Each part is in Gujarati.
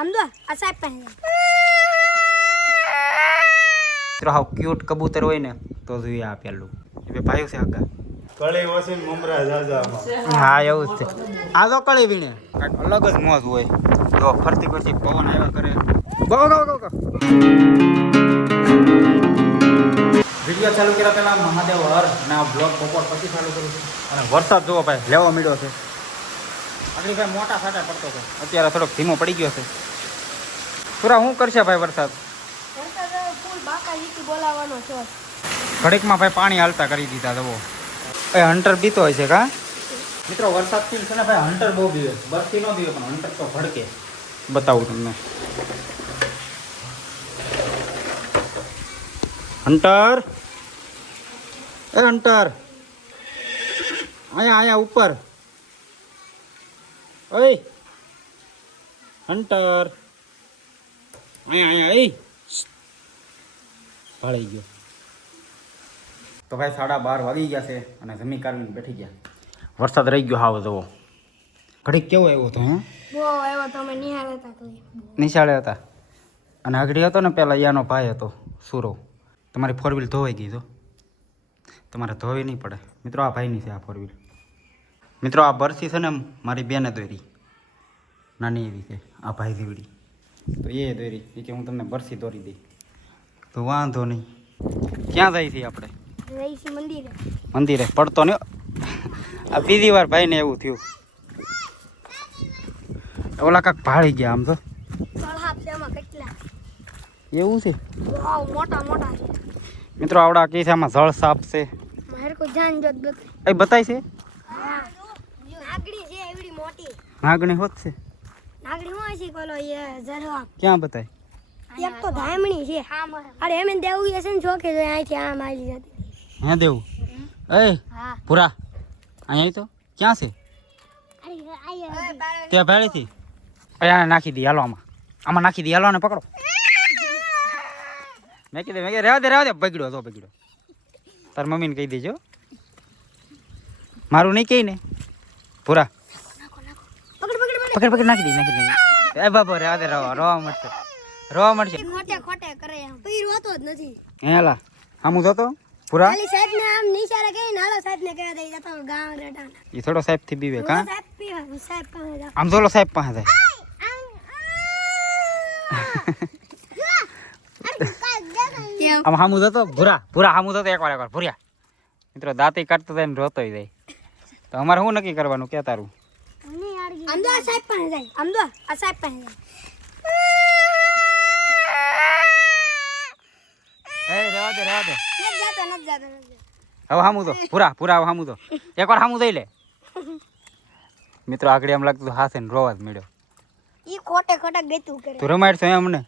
આમ દો આ સાહેબ પાસે મિત્રો હાવ ક્યુટ કબૂતર હોય ને તો જોઈએ આ પેલું એ ભાઈઓ છે આગા કળી વસીન મમરા જાજામાં હા એવું જ છે આ તો કળી વીણે કાંઈક અલગ જ મોજ હોય તો ફરતી ફરતી પવન આવ્યા કરે ગો વિડીયો ચાલુ કર્યા પહેલા મહાદેવ હર અને આ બ્લોગ બપોર પછી ચાલુ કરું છું અને વરસાદ જોવો ભાઈ લેવા મળ્યો છે આગળ ભાઈ મોટા સાટા પડતો છે અત્યારે થોડોક ધીમો પડી ગયો છે પૂરા શું કરશે ભાઈ વરસાદ ફૂલ બાકાજી બોલાવવાનો છો ઘડીકમાં ભાઈ પાણી હાલતા કરી દીધા જવો ભાઈ હન્ટર બીતો હોય છે કા મિત્રો વરસાદથી છે ને ભાઈ હન્ટર બહુ બીવે બરથી ન બીવે પણ હન્ટર તો ભડકે બતાવું તમને હન્ટર એ હન્ટર અહીંયા ઉપર ઓય હન્ટર અહીંયા ભાળી ગયો તો ભાઈ 12:30 વાગી ગયા છે અને જમી કાઢીને બેઠી ગયા વરસાદ રહી ગયો હાવ જવો ઘડીક કેવો આવ્યો હતો હે બહુ આવ્યો તમે નિહાળ હતા તો નિશાળે હતા અને આગળ હતો ને પેલા યાનો ભાઈ હતો સુરો તમારી 4 વ્હીલ ધોવાઈ ગઈ તો તમારે ધોવી નહીં પડે મિત્રો આ ભાઈની છે આ 4 વ્હીલ મિત્રો આ બરસી છે ને મારી બેને દોરી નાની એવી છે આ ભાઈ દીવડી તો એ દોરી એ કે હું તમને બરસી દોરી દઈ તો વાંધો નહીં ક્યાં જાય છે આપણે રહીશી મંદિરે પડતો ને આ બીજી વાર ભાઈને એવું થયું ઓલા કાંક ભાળી ગયા આમ તો તળાવ છે આમાં કેટલા એવું છે વાવ મોટા મોટા છે મિત્રો આવડા કી છે આમાં જળ સાપ છે મારે કોઈ જાન જોત બતાય એ બતાય છે નાગડી છે એવડી મોટી નાગણી હોત છે નાગડી હોય છે કોલો એ જરવા ક્યાં બતાય એક તો ધામણી છે અરે એમ દેવું છે ને જોકે જો અહીંથી આમ આવી જતી હે દેવું એ હા પૂરા અહીંયા તો ક્યાં છે અરે ત્યાં ભાડેથી અહીંયા નાખી દી હાલો આમાં નાખી દી હાલો ને પકડો મેં કીધું રહેવા દે બગડ્યો તો બગડ્યો તાર મમ્મીને કહી દેજો મારું નહીં કહી ને પૂરા પકડ નાખી દે એ બાબો રહેવા દે રોવા મળશે ખોટે ખોટે કરે એમ પછી રોતો જ નથી હેલા આમું જોતો પૂરા ખાલી સાહેબ ને આમ નિશાળે કહી નાલો સાહેબ ને કહે દઈ જતો ગામ રેટાના એ થોડો સાહેબ થી બીવે કા સાહેબ પીવા સાહેબ પાસે જા આમ જોલો સાહેબ પાસે જાય આમ હામું જતો ભૂરા હામું જતો એકવાર ભૂર્યા મિત્રો દાંતી કાઢતો જાય ને રોતો જાય તો અમારે શું નક્કી કરવાનું કે તારું આમ તો આ સાહેબ પાસે જાય આમ તો આ સાહેબ પાસે જાય રેવા દે નથી જાતો હવે હામું તો પૂરા હામું તો એકવાર હામું દઈ લે મિત્રો આગળ એમ લાગતું હાથે ને રોવા જ મળ્યો ઈ ખોટે ખોટા ગેતું કરે તું રમાડ છો અમને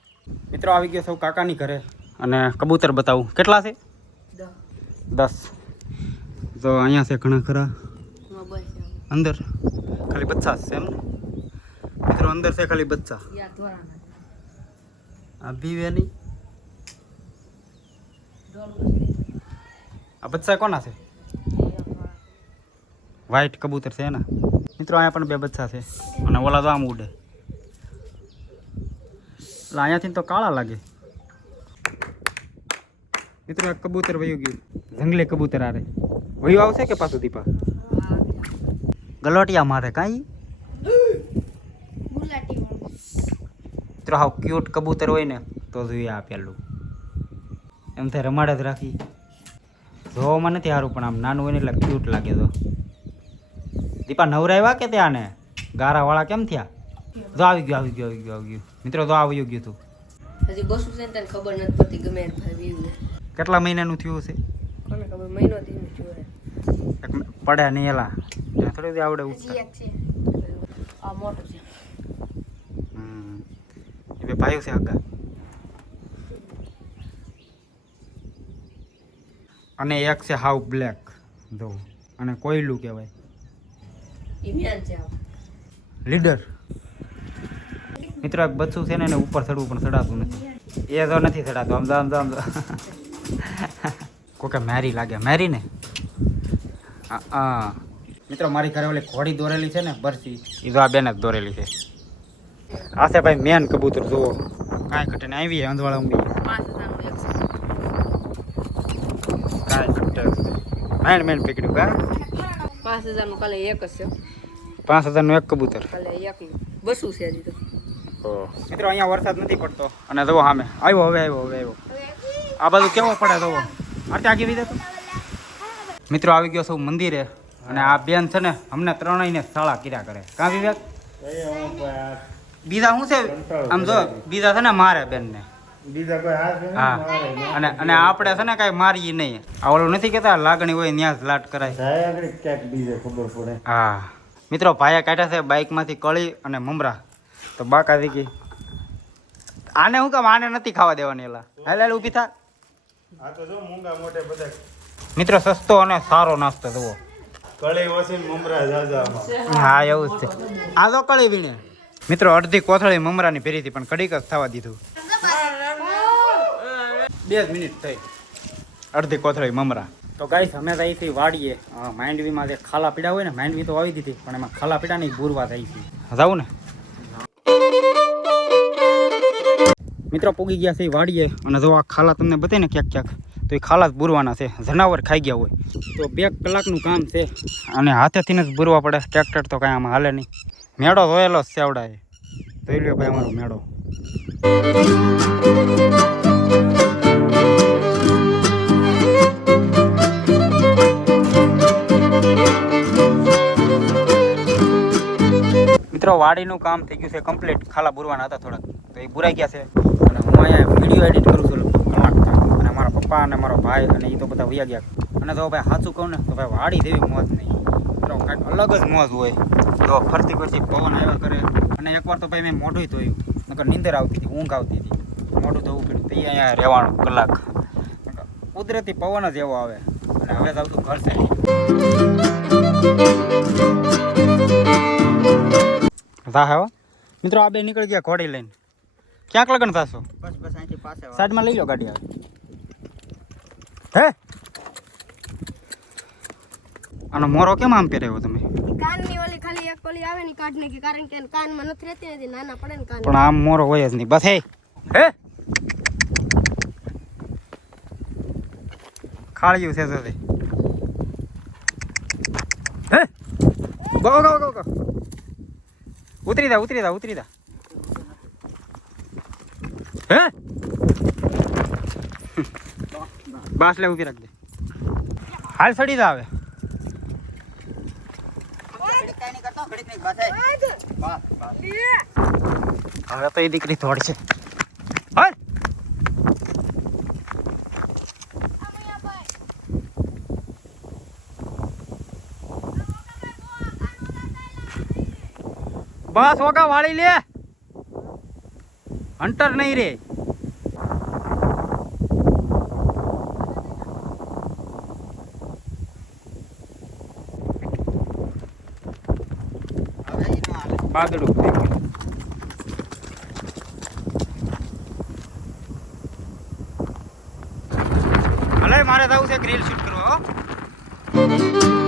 મિત્રો આવી ગયો સૌ કાકાની ઘરે અને કબૂતર બતાવું કેટલા છે 10 તો અહીંયા છે ઘણા ખરા અંદર ખાલી 50 છે એમ ને મિત્રો અંદર છે ખાલી 50 આ બીવે નહીં આ બચ્ચા કોના છે વ્હાઈટ કબૂતર છે એના મિત્રો અહીંયા પણ 2 બચ્ચા છે અને ઓલા તો આમ ઉડે એટલે અહીંયાથી તો કાળા લાગે મિત્રો એક કબૂતર વયું ગયું જંગલી કબૂતર આરે વયું આવશે કે પાછું દીપા ગલોટિયા મારે કાંઈ મિત્રો હાવ ક્યુટ કબૂતર હોય ને તો જોઈએ આ પેલું એમ થાય રમાડે જ રાખી જોવામાં નથી સારું પણ આમ નાનું હોય ને એટલે ક્યુટ લાગે તો દીપા નવરાવ્યા કે ત્યાં ને ગારાવાળા કેમ થયા જો આવી ગયું મિત્રો તો આવી ગયું તું હજી બસું છે ને તને ખબર નથી પડતી ગમે એમ ભાઈ કેટલા મહિનાનું થયું છે કોને ખબર મહિનો થી જોડે પડ્યા નહીં એલા થોડી આવડે ઉઠતા એક છે આ મોટો છે એ બે ભાઈઓ છે આગા અને એક છે હાવ બ્લેક જો અને કોયલું કહેવાય ઈ મેન છે લીડર મિત્રો એક બચ્ચું છે ને એને ઉપર ચડવું પણ ચડાતું નથી એ તો નથી ચડાતું આમ કોકે મેરી લાગે મેરી ને મિત્રો મારી ઘરે ઓલી ઘોડી દોરેલી છે ને બરસી એ તો આ બેન જ દોરેલી છે આ છે ભાઈ મેન કબૂતર જુઓ કાંઈ ઘટે આવી અંધવાળા ઊંબી 5,000 નું એક છે. કાંઈ ઘટે મેન પકડ્યું કા 5,000 નું કાલે એક જ છે. 5,000 નું એક કબૂતર. કાલે એકલું બસું છે હજી તો. મિત્રો અહીંયા વરસાદ નથી પડતો અને જુઓ સામે આવ્યો હવે આવ્યો આ બાજુ કેવો પડે જુઓ આટે આગી વિધે તો મિત્રો આવી ગયો છું મંદિરે અને આ બેન છે ને અમને ત્રણેયને શાળા કર્યા કરે કાં વિવેક બીજા શું છે આમ જો બીજા છે ને મારે બેનને બીજા કોઈ હાથ હા અને આપણે છે ને કાંઈ મારીએ નહીં આ ઓલું નથી કહેતા લાગણી હોય ત્યાં જ લાટ કરાય જાય આગળ ક્યાંક બીજે ખબર પડે. હા મિત્રો ભાઈએ કાઢ્યા છે બાઇકમાંથી કળી અને મમરા તો બાકા દીકી આને શું કામ આને નથી ખાવા દેવાની એલા હાલ ઊભી થા આ તો જો મૂંગા મોટે બધા મિત્રો સસ્તો અને સારો નાસ્તો જુઓ કળી વસીને મમરા જાજામાં. હા એવું જ છે આ તો કળી વીણે મિત્રો અડધી કોથળી મમરાની ભેરી હતી પણ કડીક જ થવા દીધું 2 મિનિટ થઈ અડધી કોથળી મમરા તો ગાઈસ અમે તો અહીંથી વાડીએ માંડવીમાં જે ખાલા પીડા હોય ને માંડવી તો વાવી દીધી પણ એમાં ખાલા પીડા નહીં બુરવા થઈ છે જાવું ને મિત્રો પૂગી ગયા છે વાડીએ અને જો આ ખાલા તમને બતાવે ને ક્યાંક ક્યાંક તો એ ખાલા જ બુરવાના છે જનાવર ખાઈ ગયા હોય તો 2 કલાકનું કામ છે અને હાથેથી જ બુરવા પડે ટ્રેક્ટર તો કાંઈ આમાં હાલે નહીં મેળો જોયેલો જ સેવડાએ જોઈ લ્યો ભાઈ અમારો મેળો મિત્રો વાડીનું કામ થઈ ગયું છે કમ્પ્લીટ ખાલા બુરવાના હતા થોડાક તો એ બુરાઈ ગયા છે અને હું અહીંયા વિડીયો એડિટ કરું છું કલાક અને મારા પપ્પા અને મારો ભાઈ અને એ તો બધા વયા ગયા અને તો ભાઈ સાચું કહું ને તો ભાઈ વાડી જેવી મોજ નહીં મિત્રો કાંઈક અલગ જ મોજ હોય તો ફરતી ફરતી પવન આવ્યા કરે અને એકવાર તો ભાઈ મેં મોઢું ધોયું નકર નીંદર આવતી હતી ઊંઘ આવતી હતી મોઢું ધોવું પડ્યું તો અહીંયા રહેવાનું કલાક કુદરતી પવન જ એવો આવે અને હવે જ આવતું ઘર છે હો મિત્રો આ બે નીકળી ગયા ઘોડી લઈને ક્યાંક લગન થશો બસ અહીંથી પાસે સાઈડમાં લઈ લો ગાડી આવે હે આનો મોરો કેમ આમ પહેર્યો તમે કાનની ઓલી ખાલી એક ઓલી આવે ને કાઢને કે કારણ કે કાનમાં નથી રહેતી નથી નાના પડે ને કાન પણ આમ મોરો હોય જ નહીં બસ હે ખાળ્યું છે તો હે ગો ગો ગો ગો ઉતરી જા હે બાસ લે ઉભી રાખ દે હાલ સડી જા આવે હવે તો એ દીકરી થોડી છે હાલ બસ ઓકા વાળી લે હંટર નહીં રે પાદડું હલે મારે જવું છે ગ્રીલ શૂટ કરવા